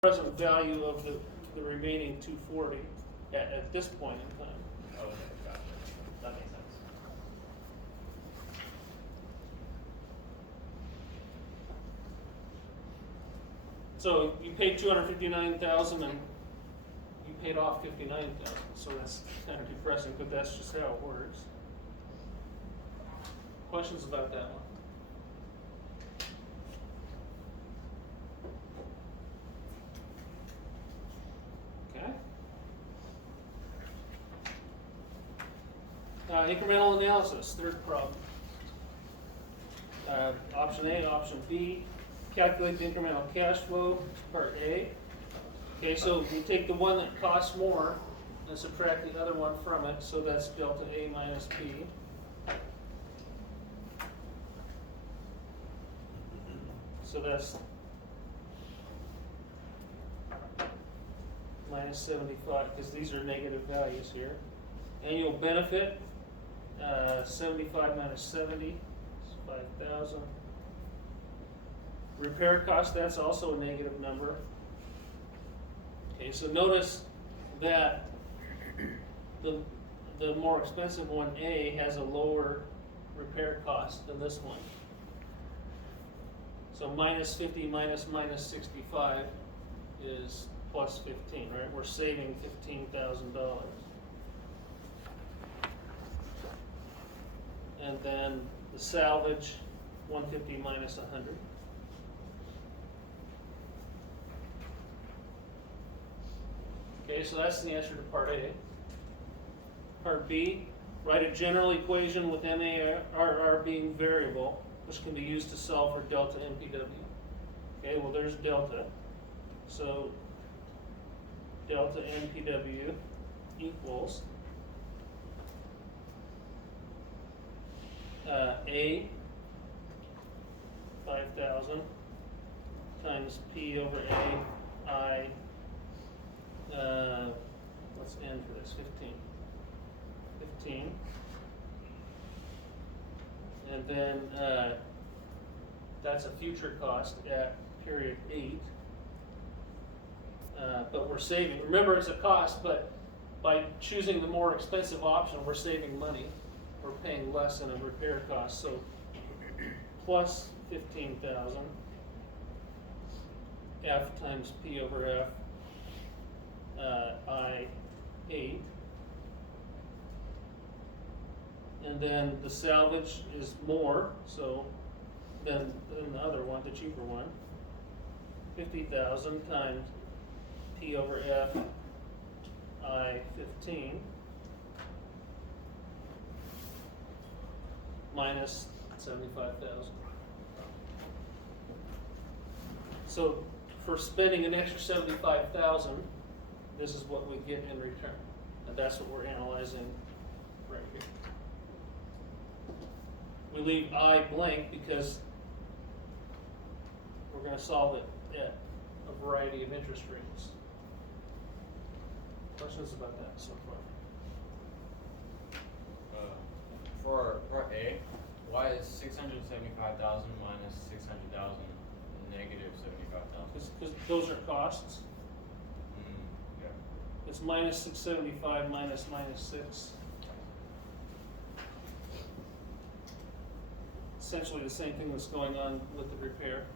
present value of the remaining 240 at this point in time. Oh, okay, gotcha. That makes sense. So you paid 259,000 and you paid off 59,000. So that's kind of depressing, but that's just how it works. Questions about that one? Okay. Incremental analysis, third problem. Option A, option B. Calculate the incremental cash flow, part A. Okay, so we take the one that costs more and subtract the other one from it, so that's delta A minus B. So that's minus 75, because these are negative values here. Annual benefit, 75 minus 70 is 5,000. Repair cost, that's also a negative number. Okay, so notice that the more expensive one, A, has a lower repair cost than this one. So minus 50 minus 65 is plus 15, right? We're saving $15,000. And then the salvage, 150 minus 100. Okay, so that's the answer to part A. Part B, write a general equation with MARR being variable, which can be used to solve for delta NPW. Okay, well there's delta. So delta NPW equals A, 5,000, times P over A, I, what's N for this, 15. 15. And then that's a future cost at period 8. But we're saving, remember it's a cost, but by choosing the more expensive option, we're saving money. We're paying less in a repair cost, so plus 15,000 F times P over F I 8. And then the salvage is more, so than the other one, the cheaper one. 50,000 times P over F I 15 minus 75,000. So for spending an extra 75,000, this is what we get in return, and that's what we're analyzing right here. We leave I blank because we're going to solve it at a variety of interest rates. Questions about that so far? For part A, why is 675,000 minus 600,000 negative 75,000? Because those are costs. Yeah. It's minus 675 minus 6. Essentially the same thing that's going on with the repair.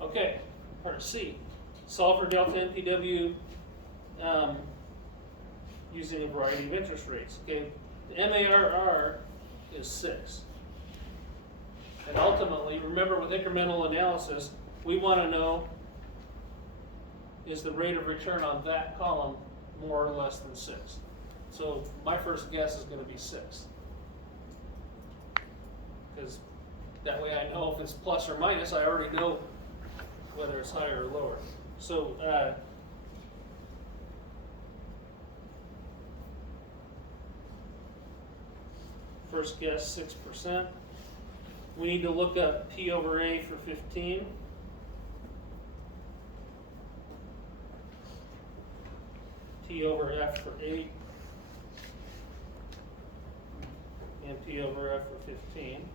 Okay, part C. Solve for delta NPW using a variety of interest rates. Okay, the MARR is 6. And ultimately, remember with incremental analysis, we want to know, is the rate of return on that column more or less than 6? So my first guess is going to be 6. Because that way I know if it's plus or minus, I already know whether it's higher or lower. So first guess 6%. We need to look up P over A for 15. P over F for 8. and P over F for 15.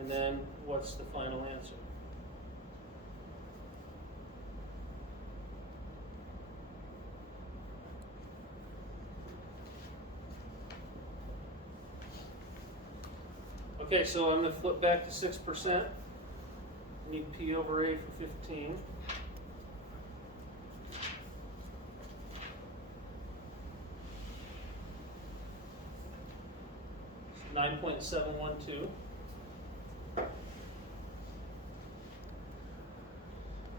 And then what's the final answer? Okay, so I'm going to flip back to 6%. Need P over A for 15. It's 9.712.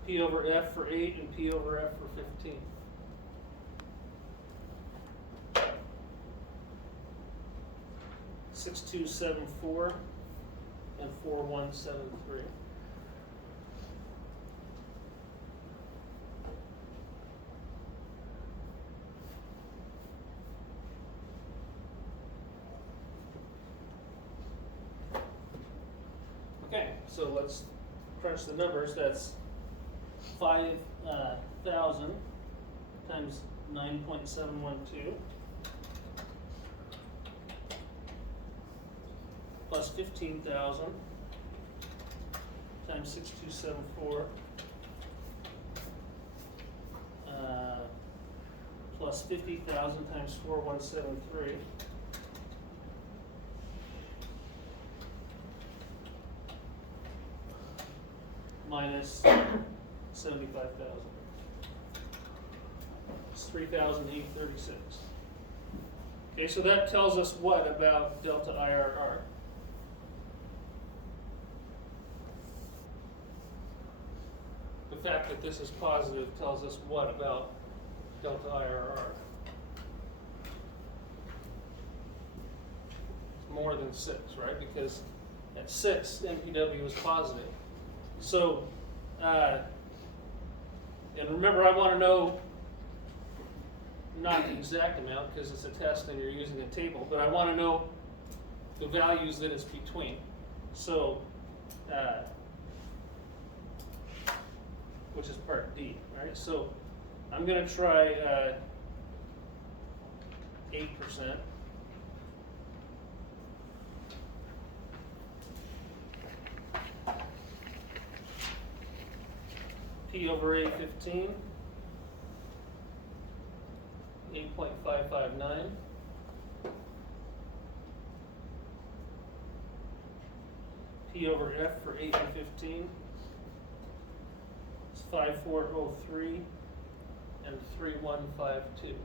P over F for 8 and P over F for 15. $6,274 and 4,173. Okay, so let's crunch the numbers. That's 5,000 times 9.712 plus 15,000 times 6,274 plus 50,000 times 4,173 minus 75,000. It's 3,836. Okay, so that tells us what about delta IRR? The fact that this is positive tells us what about delta IRR? It's more than 6, right? Because at 6, NPW is positive. So, and remember, I want to know not the exact amount because it's a test and you're using a table, but I want to know the values that it's between. So, which is part D, right? So, I'm going to try 8%. P over A 15, 8.559. P over F for 8 and 15 is 5403 and 3152.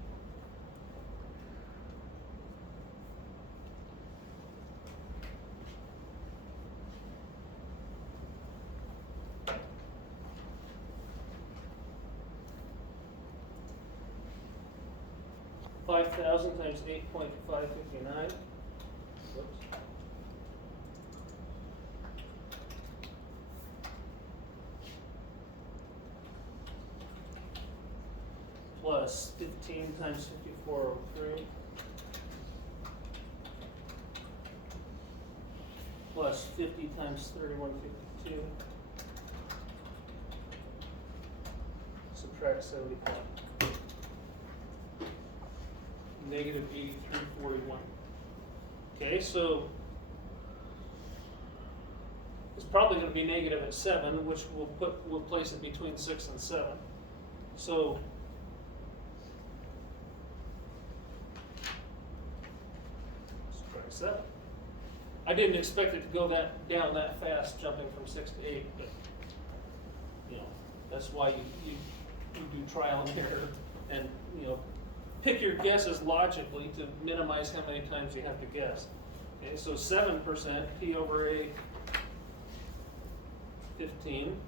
$5,000 times 8.559. Whoops. Plus 15 times 5403. Plus 50 times 3152. Subtract 75. Negative 8341. Okay, so it's probably going to be negative at 7, which we'll place it between 6 and 7. So let's try 7. I didn't expect it to go down that fast, jumping from 6 to 8, but that's why you do trial and error, and pick your guesses logically to minimize how many times you have to guess. Okay, so 7% P over A 15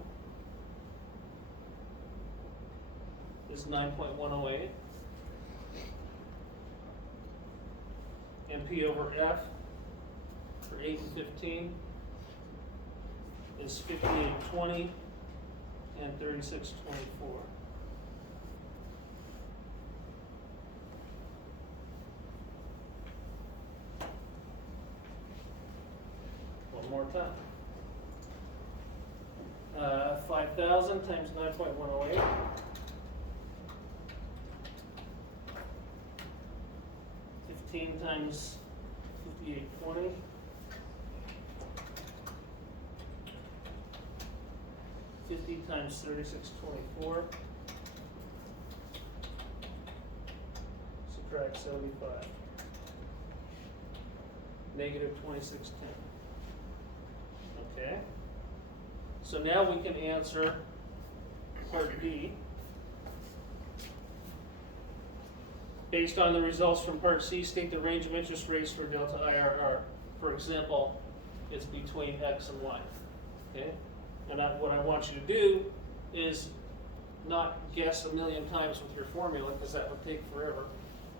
is 9.108. And P over F for 8 and 15 is 5820 and 3624. One more time. 5,000 times 9.108. 15 times 5820. $50 times 3624. Subtract 75. Negative 2610. Okay. So now we can answer part B. Based on the results from part C, state the range of interest rates for delta IRR. For example, it's between X and Y. Okay? And what I want you to do is not guess a million times with your formula, because that would take forever,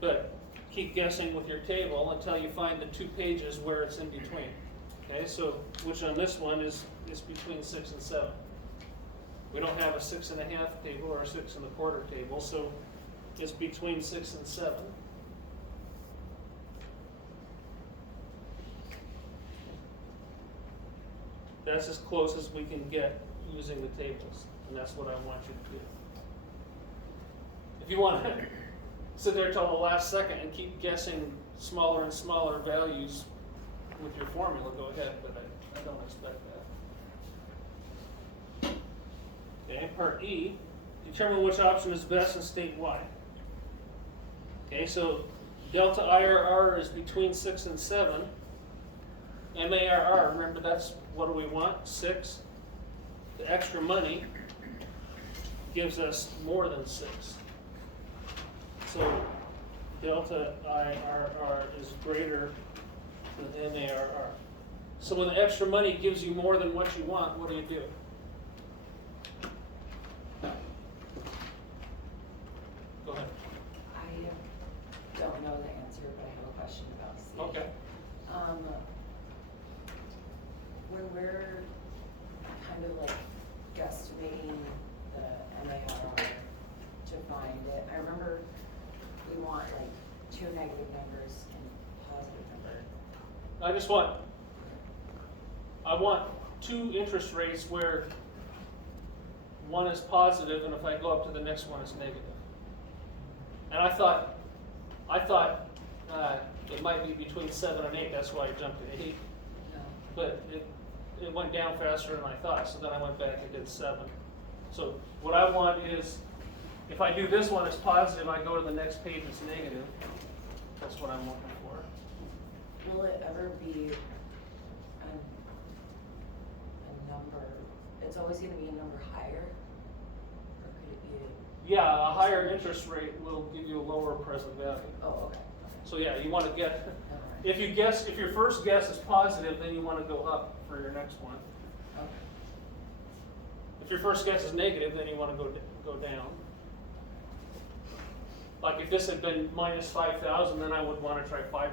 but keep guessing with your table until you find the 2 pages where it's in between. Okay, so which on this one is between 6 and 7. We don't have a 6.5 table or a 6 1/4 table, so it's between 6 and 7. That's as close as we can get using the tables, and that's what I want you to do. If you want to sit there till the last second and keep guessing smaller and smaller values with your formula, go ahead, but I don't expect that. Okay, part E, determine which option is best and state why. Okay, so delta IRR is between 6 and 7. MARR, remember that's what do we want? 6. The extra money gives us more than 6. So delta IRR is greater than MARR. So when the extra money gives you more than what you want, what do you do? Go ahead. I don't know the answer, but I have a question about C. Okay. When we're kind of like guesstimating the MARR to find it, I remember we want like 2 negative numbers and a positive number. I want 2 interest rates where one is positive, and if I go up to the next one, it's negative. And I thought it might be between 7 and 8. That's why I jumped to 8. No. But it went down faster than I thought, so then I went back and did 7. So what I want is, if I do this one as positive, I go to the next page, it's negative. That's what I'm looking for. Will it ever be a number? It's always going to be a number higher, or could it be? Yeah, a higher interest rate will give you a lower present value. Oh, okay. So yeah, you want to get, Never mind. if your first guess is positive, then you want to go up for your next one. Okay. If your first guess is negative, then you want to go down. Like if this had been minus 5,000, then I would want to try 5%.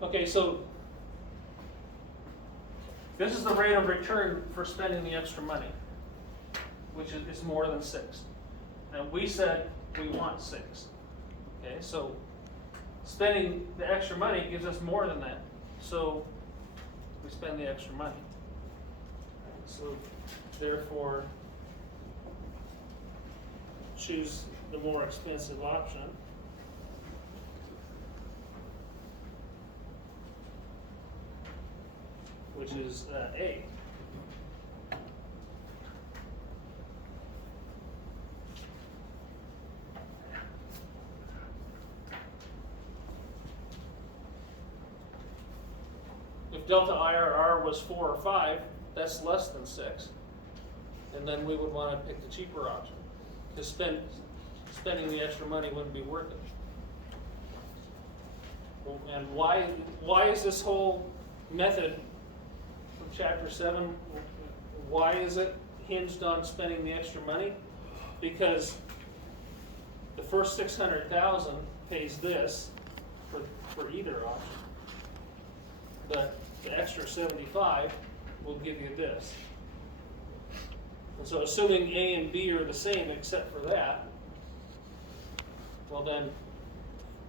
Okay, so this is the rate of return for spending the extra money, which is more than 6. And we said we want 6. Okay, so spending the extra money gives us more than that. So we spend the extra money. So therefore, choose the more expensive option. Which is A. If delta IRR was 4 or 5, that's less than 6. And then we would want to pick the cheaper option. Because spending the extra money wouldn't be worth it. And why is this whole method from Chapter 7, why is it hinged on spending the extra money? Because the first 600,000 pays this for either option. But the extra 75 will give you this. And so assuming A and B are the same except for that, well then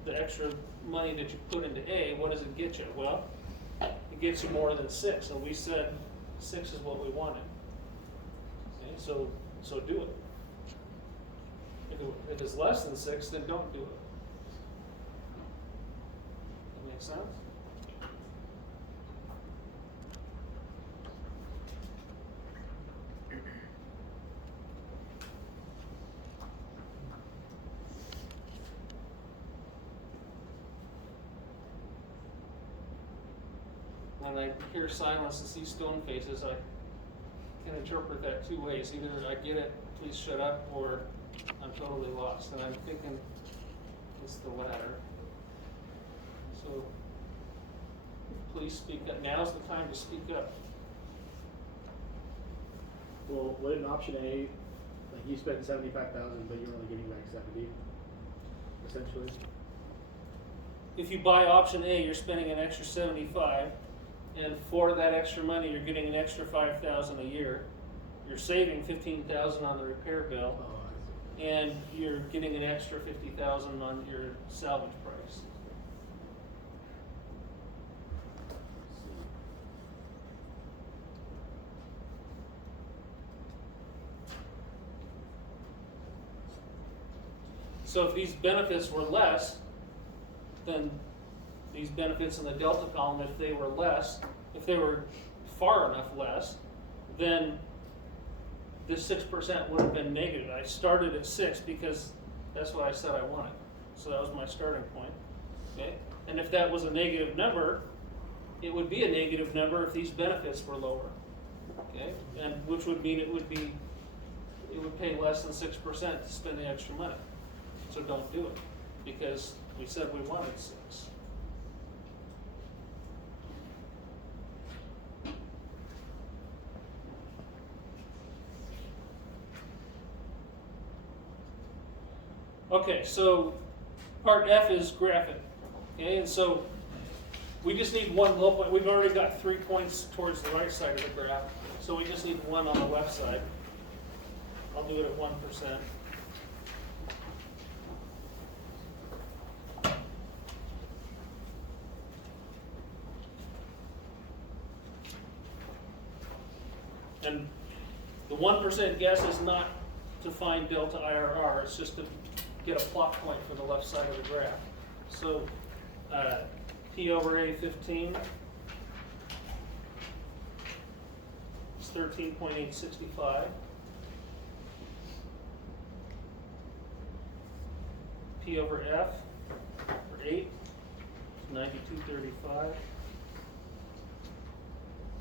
the extra money that you put into A, what does it get you? Well, it gets you more than 6. And we said 6 is what we wanted. so do it. If it's less than 6, then don't do it. That make sense? When I hear silence and see stone faces, I can interpret that two ways. Either I get it, please shut up, or I'm totally lost. And I'm thinking it's the latter. So please speak up. Now's the time to speak up. Well, what in option A, like you spent 75,000, but you're only getting back 70, essentially. If you buy option A, you're spending an extra 75, and for that extra money, you're getting an extra 5,000 a year. You're saving 15,000 on the repair bill, Oh, I see. and you're getting an extra 50,000 on your salvage price. So if these benefits were less, then these benefits in the delta column, if they were less, if they were far enough less, then this 6% would have been negative. I started at 6 because that's what I said I wanted. So that was my starting point. Okay? And if that was a negative number, it would be a negative number if these benefits were lower. Okay? And which would mean it would pay less than 6% to spend the extra money. So don't do it, because we said we wanted 6. Okay, so part F is graphic. Okay, and so we just need one low point. We've already got 3 points towards the right side of the graph, so we just need one on the left side. I'll do it at 1%. And the 1% guess is not to find delta IRR, it's just to get a plot point for the left side of the graph. So P over A 15 is 13.865. P over F for 8 is 92.35.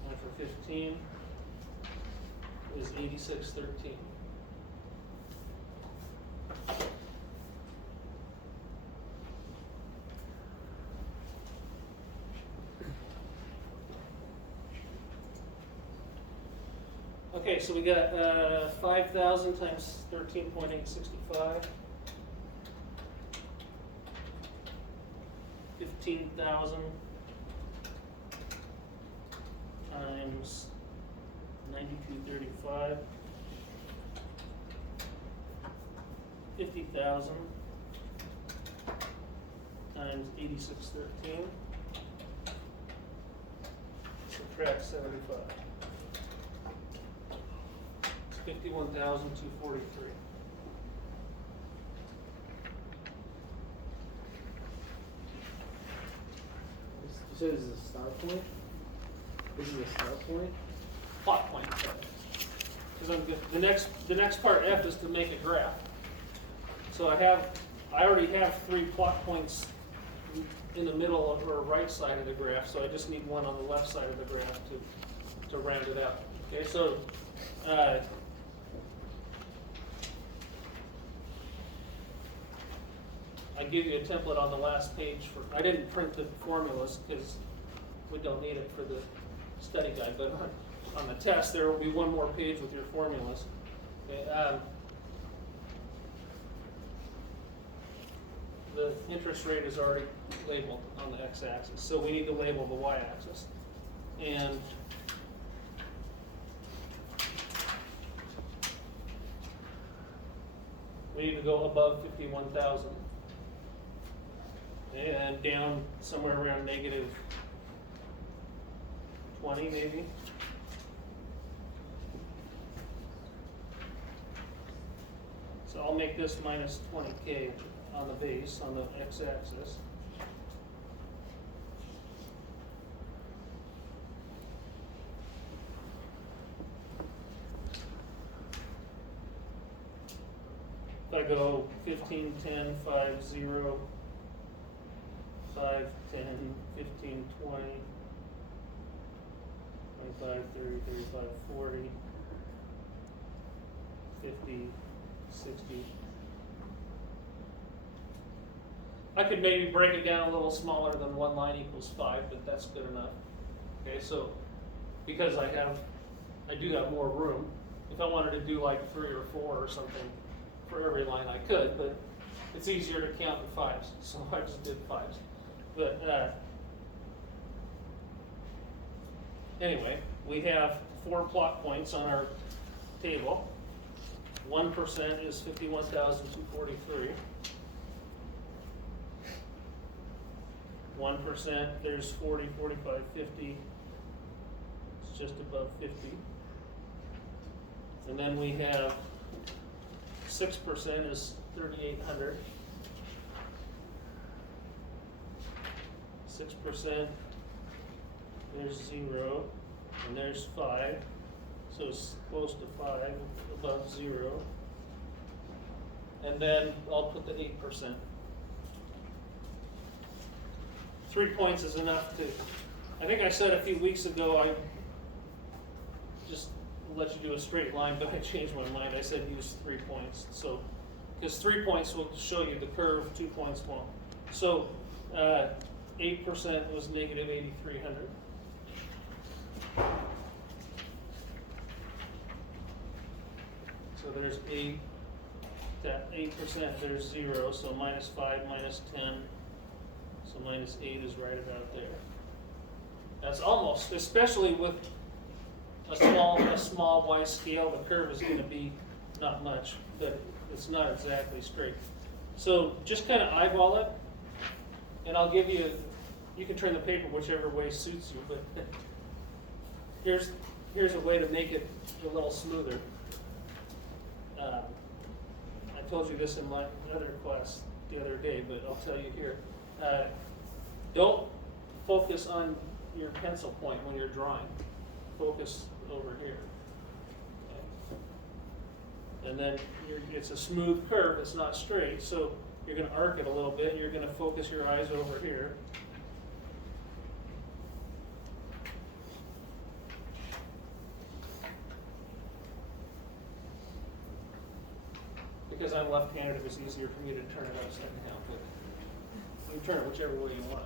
And for 15 is 86.13. Okay, so we got 5,000 times 13.865. 15,000 times 92.35. 50,000 times 86.13. Subtract 75. It's 51,243. You said this is a start point? This is a start point? Plot point. Because the next part F is to make a graph. So I already have 3 plot points in the middle or right side of the graph, so I just need one on the left side of the graph to round it out. Okay, so I give you a template on the last page I didn't print the formulas because we don't need it for the study guide, but on the test there will be one more page with your formulas. Okay, the interest rate is already labeled on the x-axis, so we need to label the y-axis. And we need to go above 51,000 and down somewhere around negative 20 maybe. So I'll make this minus 20K on the base, on the x-axis. If I go 15, 10, 5, 0, 5, 10, 15, 20, 25, 30, 35, 40, 50, 60. I could maybe break it down a little smaller than 1 line equals 5, but that's good enough. Okay, so because I do have more room. If I wanted to do like 3 or 4 or something for every line, I could, but it's easier to count in 5s, so I just did 5s. But anyway, we have 4 plot points on our table. 1% is 51,243. 1%, there's 40, 45, 50. It's just above 50. And then we have 6% is 3,800. 6%, there's 0, and there's 5. So it's close to 5, above 0. And then I'll put the 8%. 3 points is enough to, I think I said a few weeks ago, I just let you do a straight line, but I changed my mind. I said use 3 points. So, because 3 points will show you the curve, 2 points won't. So, 8% was negative 8,300. So there's 8, that 8%, there's 0, so minus 5, minus 10, so minus 8 is right about there. That's almost, especially with a small Y scale, the curve is going to be not much, but it's not exactly straight. So just kind of eyeball it, and I'll give you, you can turn the paper whichever way suits you, but here's a way to make it a little smoother. I told you this in my other class the other day, but I'll tell you here. Don't focus on your pencil point when you're drawing. Focus over here. Okay. And then it's a smooth curve, it's not straight, so you're going to arc it a little bit, you're going to focus your eyes over here. Because I'm left-handed, it was easier for me to turn it upside down, but you can turn it whichever way you want.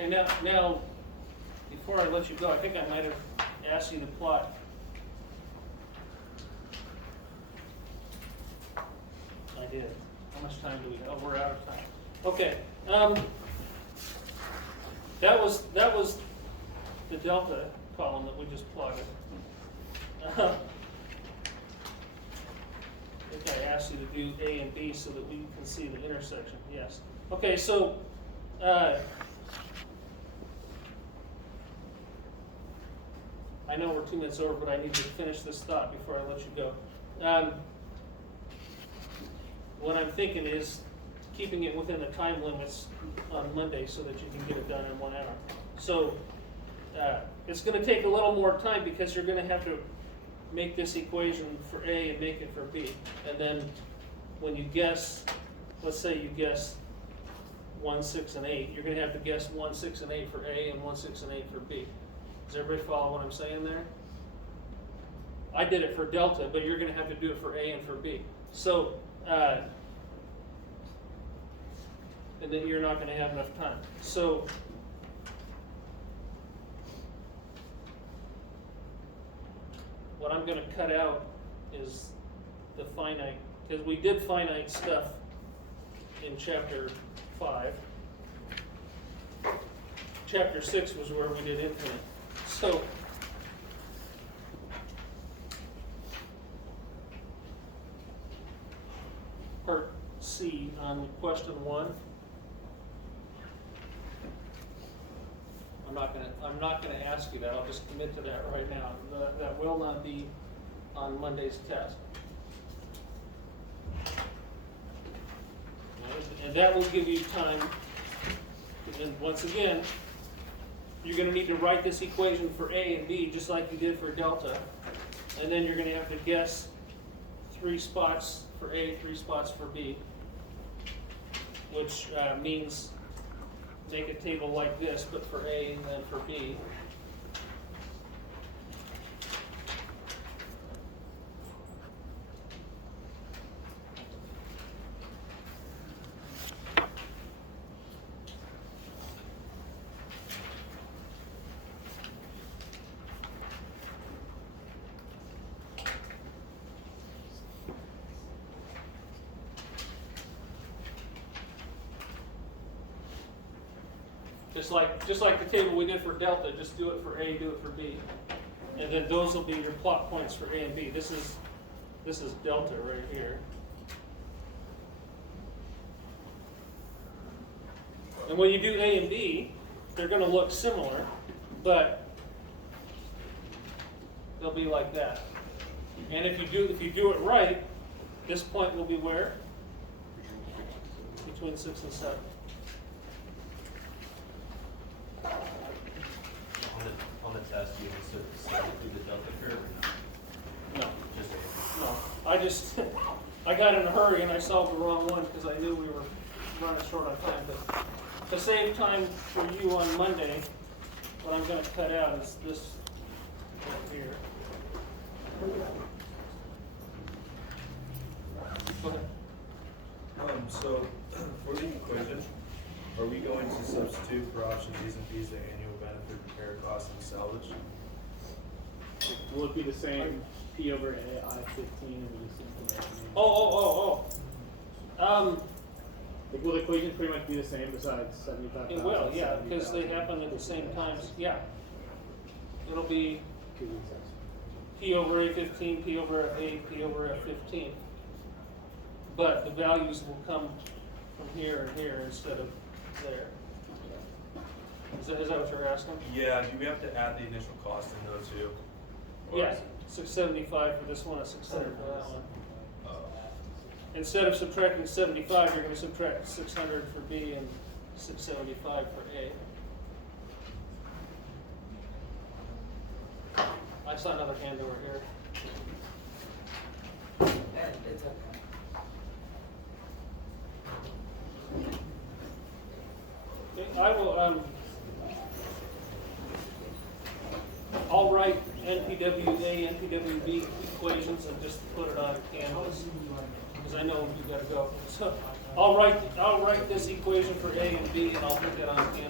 Okay, now, before I let you go, I think I might have asked you to plot. I did. How much time do we have? Oh, we're out of time. Okay. That was the delta column that we just plotted. I think I asked you to do A and B so that we can see the intersection. Yes. Okay, so I know we're 2 minutes over, but I need to finish this thought before I let you go. What I'm thinking is keeping it within the time limits on Monday so that you can get it done in 1 hour. So it's going to take a little more time because you're going to have to make this equation for A and make it for B. And then when you guess, let's say you guess 1, 6, and 8, you're going to have to guess 1, 6, and 8 for A and 1, 6, and 8 for B. Does everybody follow what I'm saying there? I did it for delta, but you're going to have to do it for A and for B. So, and then you're not going to have enough time. So, what I'm going to cut out is the finite, because we did finite stuff in chapter 5. Chapter 6 was where we did infinite. So, part C on question 1. I'm not gonna ask you that, I'll just commit to that right now. That will not be on Monday's test. And that will give you time, and once again, you're gonna need to write this equation for A and B, just like you did for delta. And then you're gonna have to guess 3 spots for A, 3 spots for B, which means make a table like this, but for A and then for B. Just like the table we did for delta, just do it for A, do it for B. And then those will be your plot points for A and B. This is delta right here. And when you do A and B, they're gonna look similar, but they'll be like that. And if you do it right, this point will be where? Between 6 and 7. On the test, you insert the delta curve or not? No. Just No, I got in a hurry and I solved the wrong one because I knew we were running short on time. But to save time for you on Monday, what I'm going to cut out is this right here. Go ahead. So for the equation, are we going to substitute for option B's and P's the annual benefit, repair cost, and salvage? Will it be the same P over A, I-15, and we just implement? Like, will the equations pretty much be the same besides 75,000? It will, yeah, because they happen at the same times. Yeah. It'll be 2 weeks. P over A15, P over A, P over F15. But the values will come from here and here instead of there. Is that what you're asking? Yeah, do we have to add the initial cost in those two? Or Yeah, is it- 675 for this one and 600 for that one. oh. Instead of subtracting 75, you're going to subtract 600 for B and 675 for A. I saw another hand over here. It's okay. I will, I'll write NPWA, NPWB equations and just put it on Canvas, because I know you gotta go. So I'll write this equation for A and B and I'll put that on Canvas.